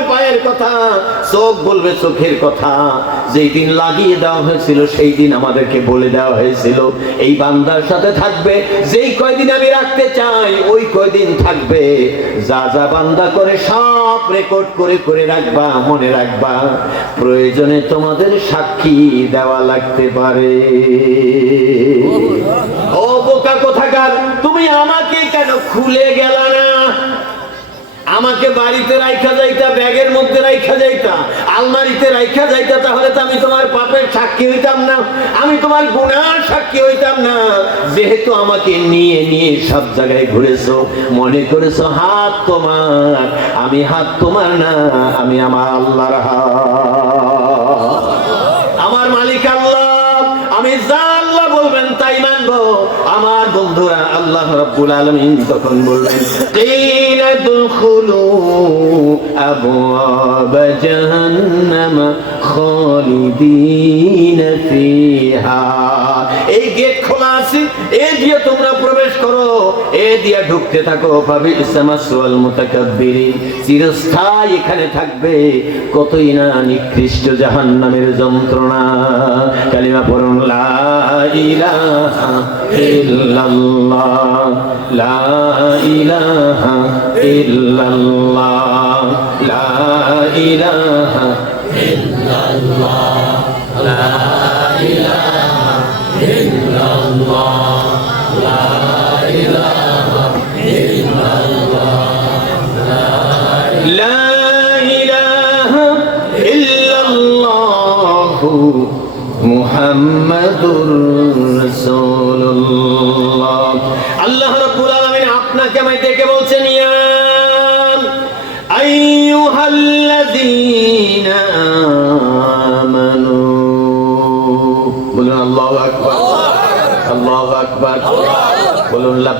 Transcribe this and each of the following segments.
বলবে পায়ের কথা, চোখ বলবে চোখের কথা। যেই দিন লাগিয়ে দেওয়া হয়েছিল, সেই দিন আমাদেরকে বলে দেওয়া হয়েছিল, এই বান্দার সাথে থাকবে, যেই কয়দিন আমি রাখতে চাই, ওই কয়দিন থাকবে। যা যা বান্দা করে, সব রেকর্ড করে করে রাখবা, মনে রাখবা। প্রয়োজনে তোমাদের সাক্ষী দেওয়া লাগতে পারে। ও বোকা কোথাকার, তুমি আমাকে কেন খুলে গেল না? আমাকে বাড়িতে রাইখা যাইতা, ব্যাগের মধ্যে রাইখা যাইতা, আলমারিতে রাইখা যাইতা, তাহলে তো আমি তোমার পাপের সাক্ষী হইতাম না। আমি তোমার গুণার সাক্ষী হইতাম না। যেহেতু আমাকে নিয়ে নিয়ে সব জায়গায় ঘুরেছো, মনে করেছ হাত তোমার, আমি হাত তোমার না, আমি আমার আল্লাহর হাত। আমার মালিক আল্লাহ, আমি যা আল্লাহ বলবেন তাই মানবো। আমার বন্ধুরা, আল্লাহ রাব্বুল আলামিন তখন দিয়ে ঢুকতে থাকো চিরস্থায়ী এখানে থাকবে, কতই না নিকৃষ্ট জাহান্নামের যন্ত্রণা। কালিমা পড়ুন illallah la ilaha illallah la ilaha illallah la ilaha illallah la ilaha illallah la ilaha illallah Muhammadur বলুন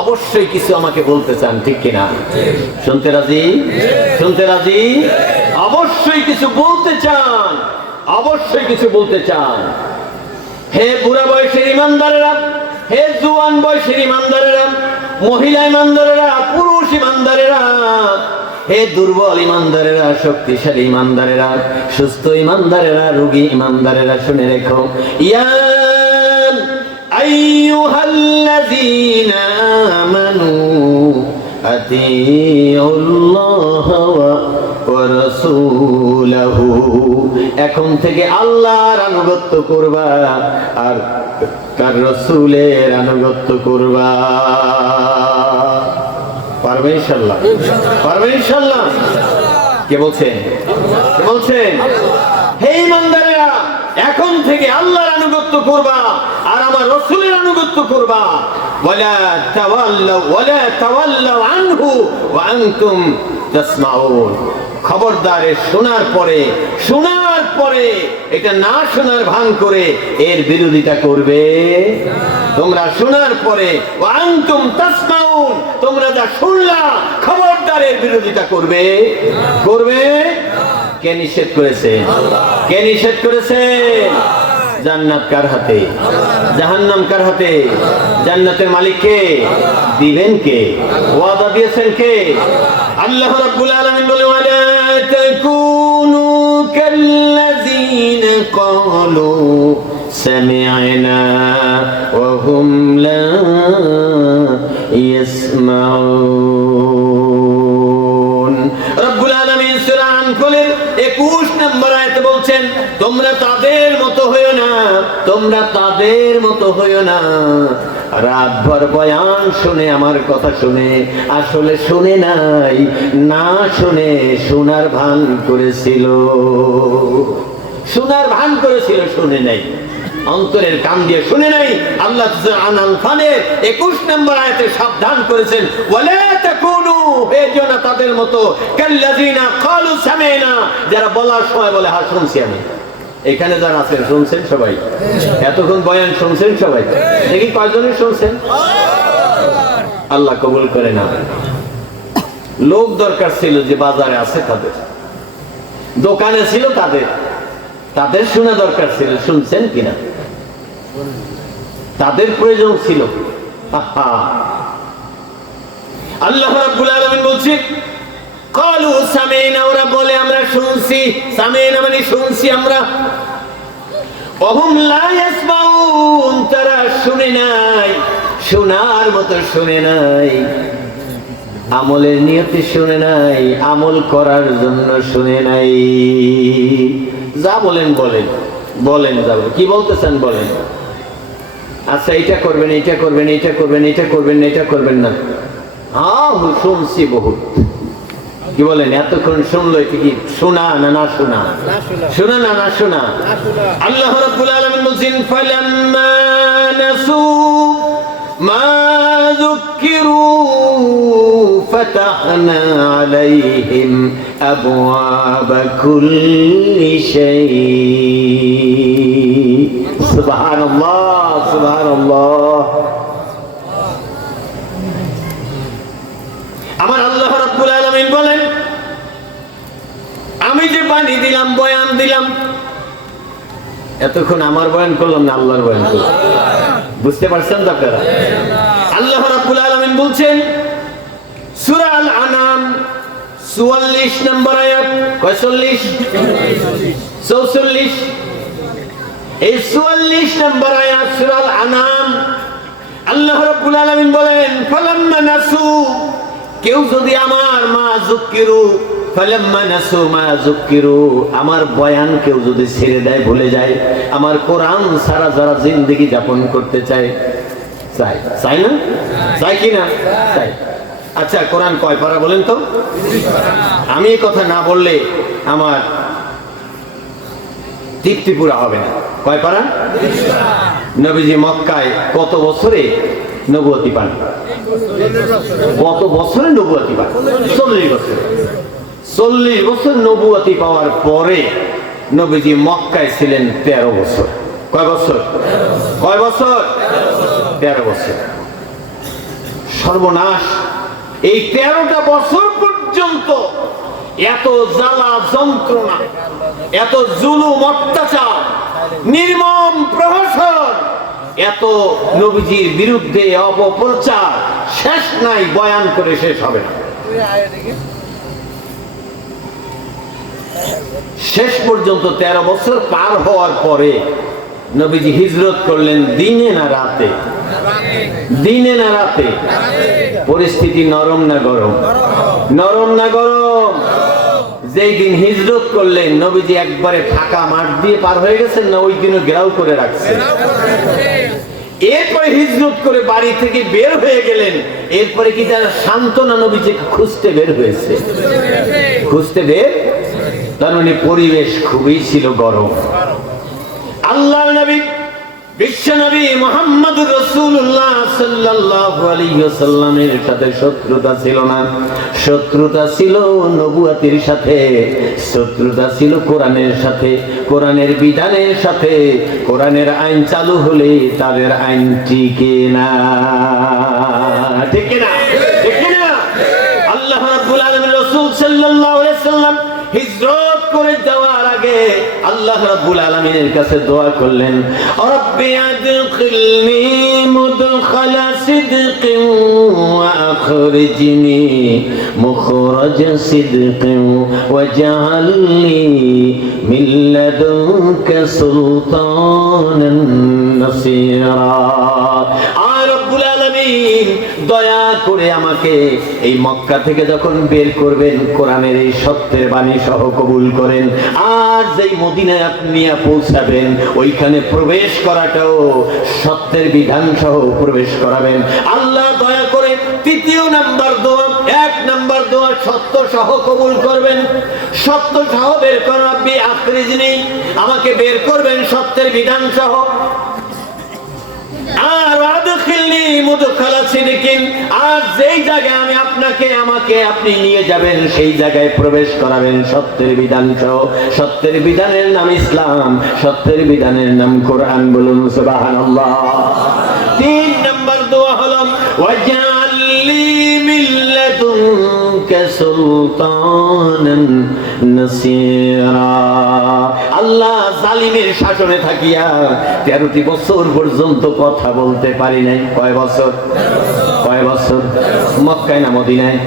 অবশ্যই কিছু আমাকে বলতে চান, ঠিক কিনা? শুনতে রাজি? শুনতে রাজি? অবশ্যই কিছু বলতে চান, অবশ্যই কিছু বলতে চান। হে বুড়া বয়সের ইমানদারেরা, হে জুয়ান বয়সের ইমানদারেরা, মহিলা ইমানদারেরা, পুরুষ ইমানদারেরা, হে দুর্বল ইমানদারেরা, শক্তিশালী ইমানদারেরা, সুস্থ ইমানদারেরা, রুগী ইমানদারেরা, শুনে রেখো। ইয়া أيها الذين آمنوا أطيعوا الله و- ورسوله এখন থেকে আল্লাহর আনুগত্য করবা আর তার রসুলের আনুগত্য করবা পারবে ইনশাল্লাহ পারবে ইনশাল্লাহ কে বলছেন কে বলছেন হে ইমানদারেরা এখন থেকে আল্লাহর আনুগত্য করবা আর আমার রসুলের আনুগত্য করবা। শোনার পরে শোনার পরে, এটা না শোনার করে এর বিরোধিতা করবে। তোমরা শোনার পরে তোমরা যা শুনলা খবরদার এর বিরোধিতা করবে। করবে? কে নিষেধ করেছে? কে নিষেধ করেছে? জান্নাত কার হাতে? জাহান্নাম কার হাতে? জান্নাতের মালিক কে? দিবেন কে? ওয়াদা দিয়েছেন কে? আল্লাহ রাব্বুল আলামিন বলে, ওয়ালা তাকুনু কাল্লাযীনা ক্বালু সামি'না ওয়া হুম লা ইয়াসমাউন। তোমরা তাদের মতো হইও না, তোমরা তাদের মতো হইও না। রাতভর বয়ান শুনে আমার কথা শুনে, আসলে শুনে নাই, না শুনে শোনার ভান করেছিল। শোনার ভান করেছিল, শুনে নাই। অন্তরের কান দিয়ে শুনে নাই, আল্লাহ আনাল খানের একুশ নম্বর আয়াতে সাবধান করেছেন না তাদের মতো। যারা বলার সময় বলে হ্যাঁ শুনছি আমি। এখানে যারা আছেন, শুনছেন সবাই? এতক্ষণ বয়ান শুনছেন সবাই? দেখি কয়জনই শুনছেন? আল্লাহ কবুল করে না লোক দরকার ছিল যে বাজারে আছে তাদের। দোকানে ছিল তাদের। তাদের শোনা দরকার ছিল, শুনছেন কিনা? তাদের প্রয়োজন ছিল। আল্লাহ রাব্বুল বলছে কালু সামিনা, ওরা বলে, আমরা শুনছি। সামিনা মানে শুনছি আমরা। তারা শুনে নাই, শোনার মতো শুনে নাই। আমলের নিয়তে শুনে নাই, আমল করার জন্য শুনে নাই। যা বলেন বলেন বলেন, যা বলেন। কি বলতেছেন, বলেন। আচ্ছা এটা করবেন এটা করবেন এটা করবেন এটা করবেন এটা করবেন না। হ্যাঁ শুনছি বহুত। কি বলেন এতক্ষণ শুনলো এটা কি শোনা না না শোনা শোনা না না শোনা আল্লাহ রাব্বুল আলামিন বলছেন ফালাম্মা নাসু মা ذكروا فتحنا عليهم أبواب كل شيء سبحان الله سبحان الله আমার আল্লাহ রাব্বুল আলামিন বলেন আমি যে পানি দিলাম বয়ান দিলাম এতক্ষণ আমার বয়ান করলাম না আল্লাহর বয়ান করলাম? বুঝতে পারছেন তো আপনারা? আল্লাহ রাব্বুল আলামিন বলছেন সূরা আল আনাম 44 নম্বর আয়াত কয় 40 44 এই 44 নম্বর আয়াত সূরা আল আনাম আল্লাহ রাব্বুল আলামিন বলেন ফালাম্মা নাসু কেউ যদি আমার মা যুক্কিরু আমার বয়ান কেউ যদি ছেড়ে দেয় ভুলে যায় আমার কোরআন সারা যারা জিন্দগি যাপন করতে চায় চাই চাই না? চাই কি না? চাই আচ্ছা কোরআন কয় পারা বলেন তো? আমি এই কথা না বললে আমার তৃপ্তি পুরা হবে না। কয় পারা। নবীজি মক্কায় কত বছরে নবুয়তি পান? কত বছরে নবুয়াতি পান চল্লিশ বছর। চল্লিশ বছর নবুয়াতি পাওয়ার পরে নবীজি মক্কায় ছিলেন তেরো বছর। কয় বছর? কয় বছর? তেরো বছর। সর্বনাশ, এই তেরোটা বছর পর্যন্ত এত জ্বালা, যন্ত্রণা, এত জুলুম, অত্যাচার, নির্মম প্রহসন এত নবীজির বিরুদ্ধে অপপ্রচার শেষ নাই, বয়ান করে শেষ হবে না। শেষ পর্যন্ত তেরো বছর পার হওয়ার পরে নবীজি হিজরত করলেন দিনে না রাতে? দিনে না রাতে? পরিস্থিতি নরম না গরম? নরম না গরম? যেই দিন হিজরত করলেন, নবীজি একবারে ফাঁকা মাঠ দিয়ে পার হয়ে গেছেন না, ওই দিনও ঘেরাও করে রাখছেন। এরপরে হিজরত করে বাড়ি থেকে বের হয়ে গেলেন। এরপরে কি তার সান্ত্বনা নবীজি খুঁজতে বের হয়েছে? খুঁজতে বের? তার মানে পরিবেশ খুবই ছিল গরম। আল্লাহ নবী শত্রুতা ছিল সাথে, শত্রুতা ছিল সাথে বিধানের সাথে। কোরআনের আইন চালু হলে তাদের আইন টিকে না। ঠিক আল্লাহ রাব্বুল আলামিনের কাছে দোয়া করলেন, রব্বি আদখিলনি মুদখালা সিদকিন ওয়া আখরিজনি মুখরাজ সিদকিন ওয়াজআলনি মিন লাদুনকা সুলতানান নাসীরা। আর রব্বুল আলামিন দয়া করে আমাকে এই মক্কা থেকে যখন বের করবেন, কোরআনের এই সত্যের বাণী সহ কবুল করেন। আর যেই মদিনায় আপনি পৌঁছাবেন, ওইখানে প্রবেশ করাটাও সত্যের বিধান সহ প্রবেশ করাবেন। আল্লাহ দয়া করে তৃতীয় নাম্বার দোয়া, এক নাম্বার দোয়া সত্য সহ কবুল করবেন। সত্য সহ বের করার আপনি আখরিজ নেই আমাকে বের করবেন সত্যের বিধান সহ। যেই জায়গায় আমি আপনাকে, আমাকে আপনি নিয়ে যাবেন, সেই জায়গায় প্রবেশ করাবেন সত্যের বিধান সত্যের বিধানের নাম ইসলাম, সত্যের বিধানের নাম কোরআন বলুন তিন নম্বর আল্লাহ জালিমের শাসনে থাকিয়া তেরোটি বছর পর্যন্ত কথা বলতে পারি নাই। কয় বছর? কয় বছর মক্কায় না মদিনায়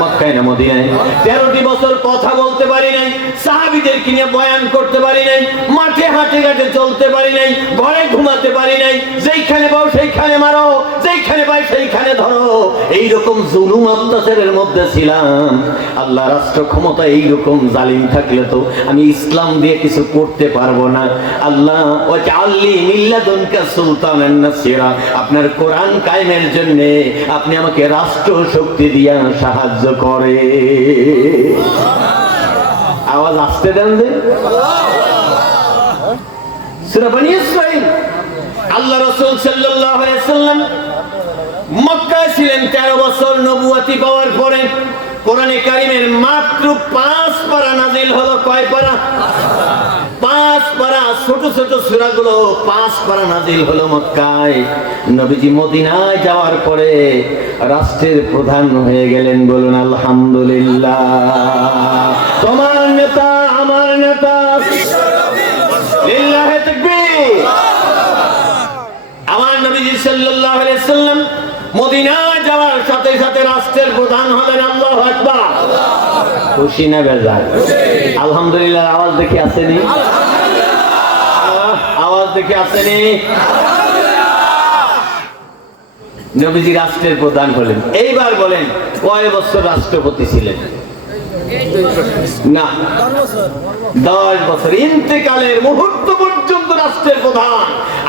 মক্কায় না মদিনায়। তেরোটি বছর কথা পারি নাই সাহাবিদের কিনে বয়ান করতে পারি নাই, মাঠে হাঁটে ঘাটে চলতে পারি নাই, ঘরে ঘুমাতে পারি নাই, যেইখানে পাও সেইখানে মারো, যেইখানে পাই সেইখানে ধরো। এইরকম জুলুম অত্যাচারের মধ্যে ছিলাম। আল্লাহ রাষ্ট্র ক্ষমতা এইরকম জালিম থাকলে তো আমি ইসলাম দিয়ে কিছু করতে পারব না। আল্লাহ আপনার কোরআন কায়েমের জন্য আপনি আমাকে রাষ্ট্র শক্তি দিয়া সাহায্য করে আওয়াজ আসতে দেন যে আল্লাহ রসুল সাল্লাল্লাহু আলাইহি সাল্লাম মক্কায় ছিলেন তেরো বছর নবুয়াতি পাওয়ার পরে। কোরআনে কারিমের মাত্র পাঁচ পারা নাজিল হলো কয় পারা? মদিনায় রাষ্ট্রের প্রধান হয়ে গেলেন বলুন আলহামদুলিল্লাহ। তোমার নেতা, আমার নেতা। আমার নবীজি সাল্লাম মদিনা যাওয়ার সাথে সাথে রাষ্ট্রের প্রধান হলেন আল্লাহু আকবার। খুশি না বেজার আলহামদুলিল্লাহ, আওয়াজ দেখে আসেনি? আওয়াজ দেখে আসেনি? নবীজি রাষ্ট্রের প্রধান হলেন। এইবার বলেন, কয় বছর রাষ্ট্রপতি ছিলেন? না দশ বছর। ইন্তেকালের মুহূর্ত পর্যন্ত রাষ্ট্রের প্রধান।